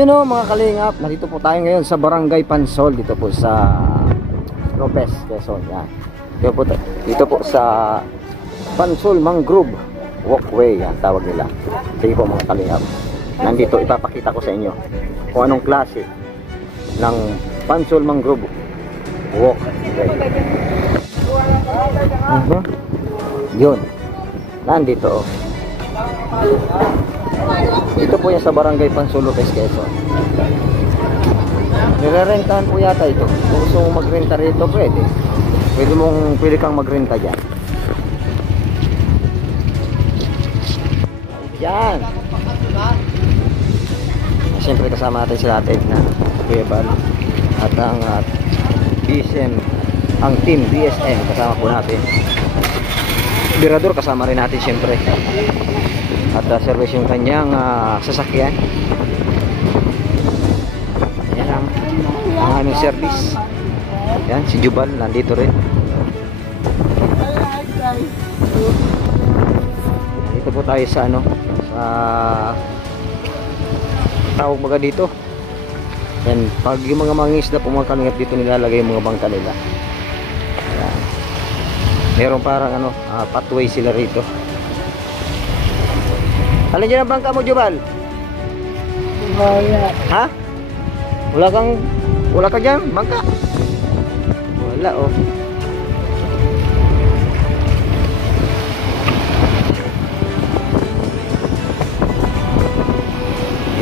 Yun o mga kalingap, nandito po tayo ngayon sa Barangay Pansol, dito po sa Lopez, Quezon. Yan. Dito po sa Pansol Mangrove Walkway, yan tawag nila. Sige po mga kalingap, nandito ipapakita ko sa inyo kung anong klase ng Pansol Mangrove Walkway. Yun, nandito o. Dito po yan sa Barangay Pansol, Lopez, Quezon. Nirerentahan po yata ito. Kung gusto mong magrenta rito, pwede. Pwede kang magrenta dyan. Yan. Siyempre kasama natin sila atin na Kuya Bal at ang BSM, ang team BSM kasama po natin. Birador kasama rin natin siyempre. At service yung kanyang sasakyan. Ayan ang aming service. Ayan, si Jubal nandito rin. Dito po tayo sa sa tawag mga dito. Ayan, pag yung mga mangisda po mga kalingap dito nilalagay yung mga bangka nila. Ayan. Meron parang pathway sila rito. Alin dyan ang bangka mo, Jubal? Wala. Ha? Wala ka dyan, bangka? Wala, oh.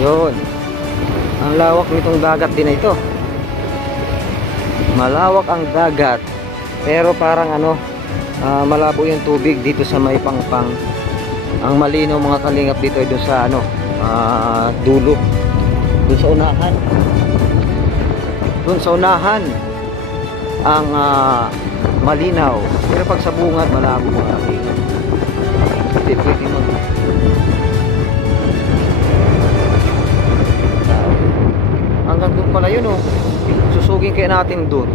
Yun. Ang lawak nitong dagat din na ito. Malawak ang dagat. Pero parang malabo yung tubig dito sa may pangpang. Ang malinaw mga kalingap dito ay doon sa dulo. Doon sa unahan. Doon sa unahan ang malinaw. Pero pag sa bungad malabo mga kalingap. Hindi pwede hanggang doon pala yun oh. Susugin kaya natin doon.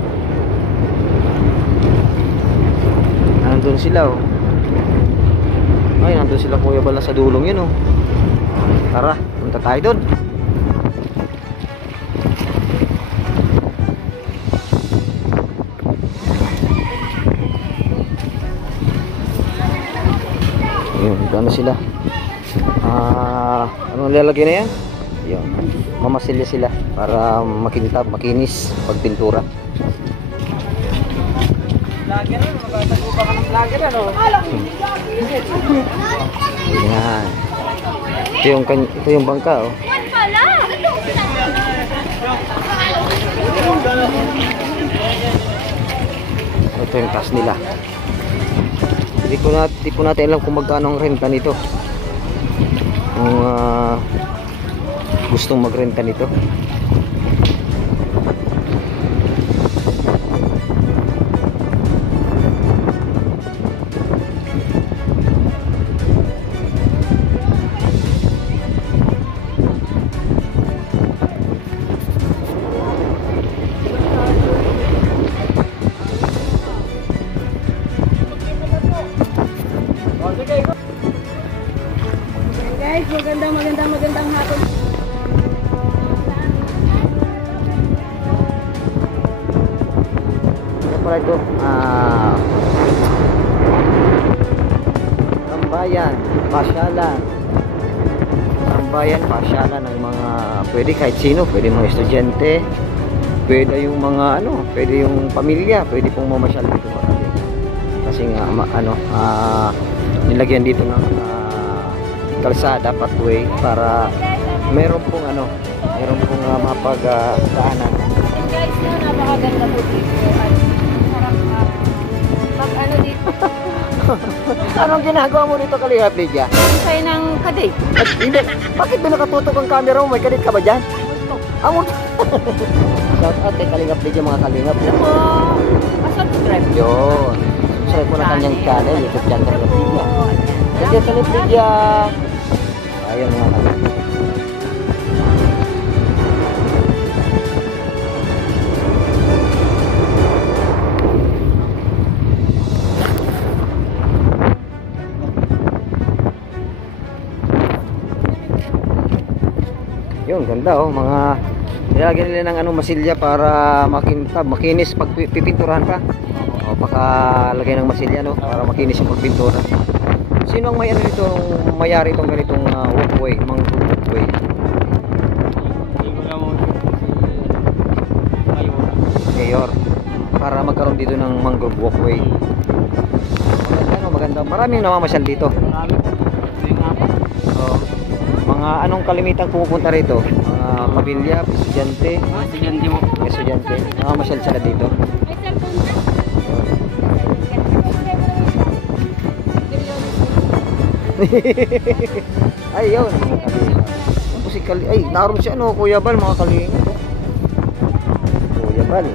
Nandun sila oh. Ay, nandun sila Kuya Bal sa dulong yun oh. Tara, punta tayo doon. Yun, ano sila? Anong lalagyan na yan? Yun, mamasilya sila para makintab, makinis pag pintura. Lagi na, magtatagupa ka ng lagi na, no? Yan. Ito yung bangka, oh. Ito yung taas nila. Hindi po natin alam kung magkano ang renta nito. Kung gustong magrenta nito. Guys, magandang hapon. Ano pala ito? Tambayan, pasyalan. Tambayan, pasyalan ng mga pwede kahit sino, pwede mga estudyante, pwede yung mga pwede yung pamilya, pwede pong mamasyal dito kasi nga nilagyan dito ng kalsada, pathway para meron pong mapagdaanan. Guys, napakaganda po dito. Sarap dito. Anong ginagawa mo dito Kalingap Lydia? Kayo ng kaday. Hindi, bakit ba nakatutok ang camera mo? May kadit ka ba dyan? Amor. Shout out kay Kalingap Lydia mga Kalingap. Ano po? Subscribe. Yun. Subscribe po na kanyang channel, YouTube channel Kalingap Lydia. Kasi Kalingap Lydia. Ayun mga Kalingap. Yun, Ang ganda oh, mga nilagyan nila ng ano masilya para makintab, makinis pag pipinturahan ka. O pakalagay ng masilya no para makinis yung pagpintura. Sino ang may ano nito, mayari itong ganitong walkway, mangrove walkway? Mayor. Para magkaroon dito ng mangrove walkway. Maganda no, maganda. Maraming namamasyal dito. Oh, mga anong kalimitan pumupunta rito? Mga pamilya, estudyante. Estudyante mo. Estudyante. Namamasyal sila dito. Ay, yun. Si Kali, ay, naroon siya, no, Kuya Bal, mga kalinga. Kuya Bal.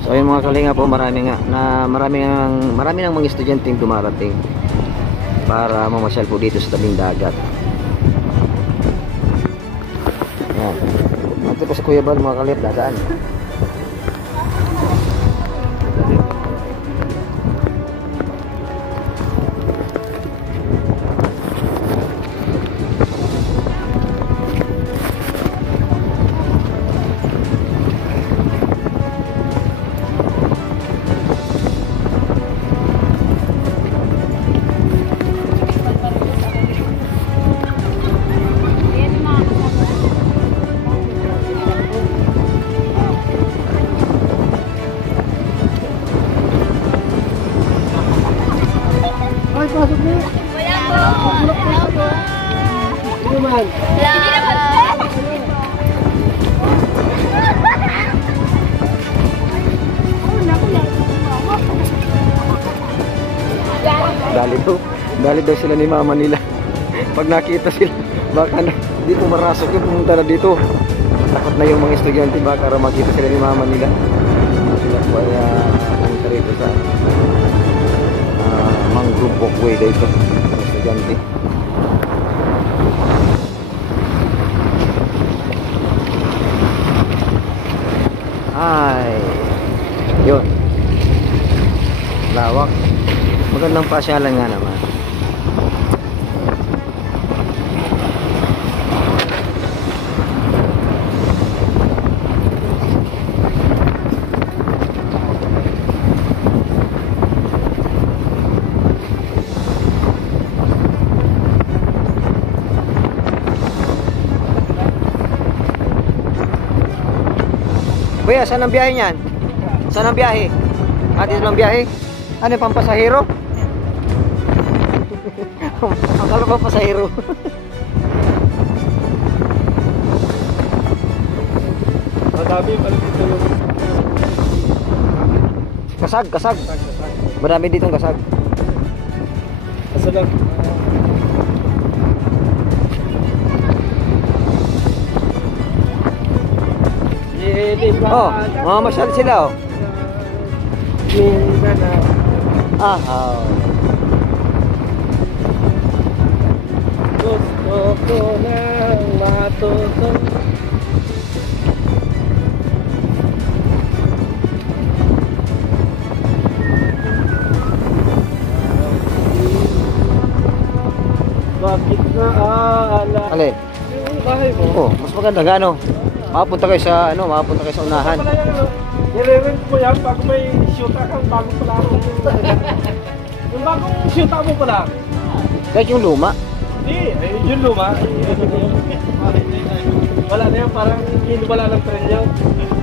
So, ayun mga kalinga po, marami nang mga estudyante yung dumarating para mamasyal po dito sa tabing dagat. Yan. Ito po sa Kuya Bal, mga kalip, dadaan. Dali daw sila ni mama nila. Pag nakita sila, baka na, dito marasok yung pumunta na dito. Takot na yung mga estudyante baka makita sila ni mama nila. Sila po ay pumunta rito sa mangrove walkway dito mga estudyante. Ay, yun, lawak, magandang pasyalan nga naman. Kuya, saan ang biyahe niyan? Saan ang biyahe? Dito lang biyahe? Ano yung pampasahero? Akala pampasahero. Madami pala dito yung Kasag. Madami ditong kasag. Asa lang. Oh, mamasyal sila oh. Oh. Gusto ko nang matuto. Bakit na aala? Alin? Yung bahay mo. Oh, mas maganda gano. Makapunta kayo sa unahan. Nire-rent mo yan bago may shoota kang bago pala ako. Yung bagong shoota mo pala. Kahit yung luma. Hindi, yun luma. Wala na yan, parang wala ng trend yun.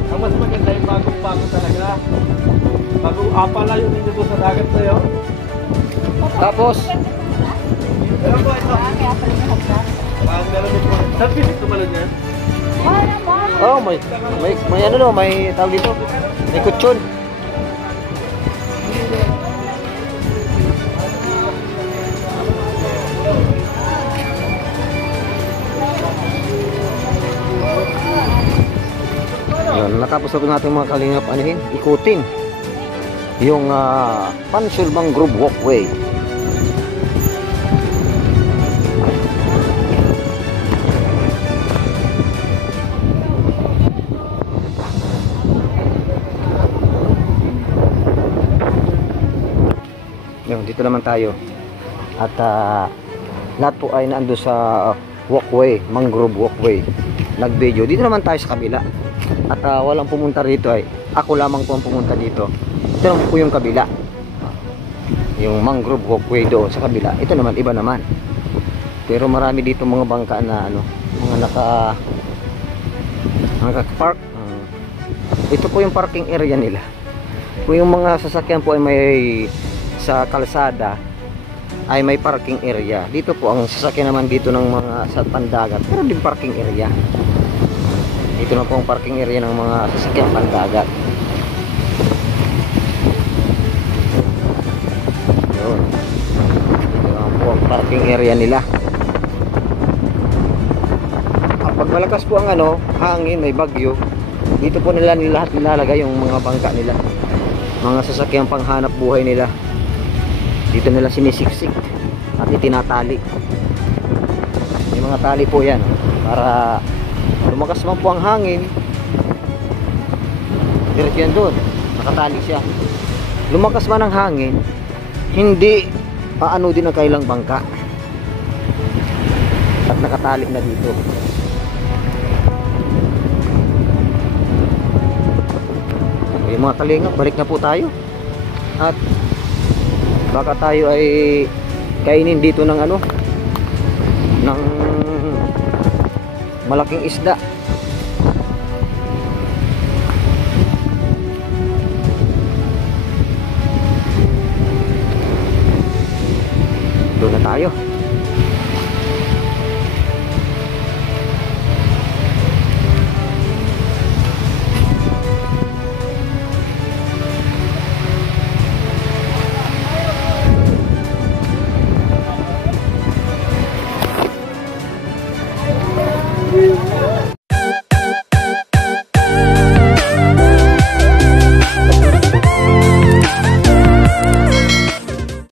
Ang mas maganda yung bagong-bago talaga. Bagong apala yung ninyo doon sa dagat na yun. Tapos, Meron po ito. Meron din po. Saan pisit tumalon yan? oh, may ano no, may tawag dito. May kutsyon. Ayun, natapos na po natin mga kalingap anihin, ikutin yung Pansul Mangrove Walkway. dito naman tayo. At lahat po ay naando sa walkway, mangrove walkway. Nag-video. Dito naman tayo sa kabila. At walang pumunta rito ay ako lamang po ang pumunta dito. Ito naman po yung kabila. Yung mangrove walkway doon sa kabila. Ito naman, iba naman. Pero marami dito mga bangka na ano, mga naka-park. Ito po yung parking area nila. Kung yung mga sasakyan po ay may sa kalsada ay may parking area. Dito po ang sasakyan naman dito ng mga sa pandagat. Pero din parking area. Dito na po ang parking area ng mga sasakyan pandagat. Yun. Dito na po ang parking area nila. Pag malakas po ang ano, hangin, may bagyo, dito po nila lahat nilalagay yung mga bangka nila. Mga sasakyang panghanap buhay nila. Dito nila sinisiksik at itinatali. May mga tali po yan para lumakas man po ang hangin. Diretso yan doon. Nakatali siya. Lumakas man ang hangin, hindi paano din ang kailang bangka. At nakatali na dito. Yung mga kalingap, balik na po tayo. At baka tayo ay kainin dito ng ano, ng malaking isda. Doon na tayo.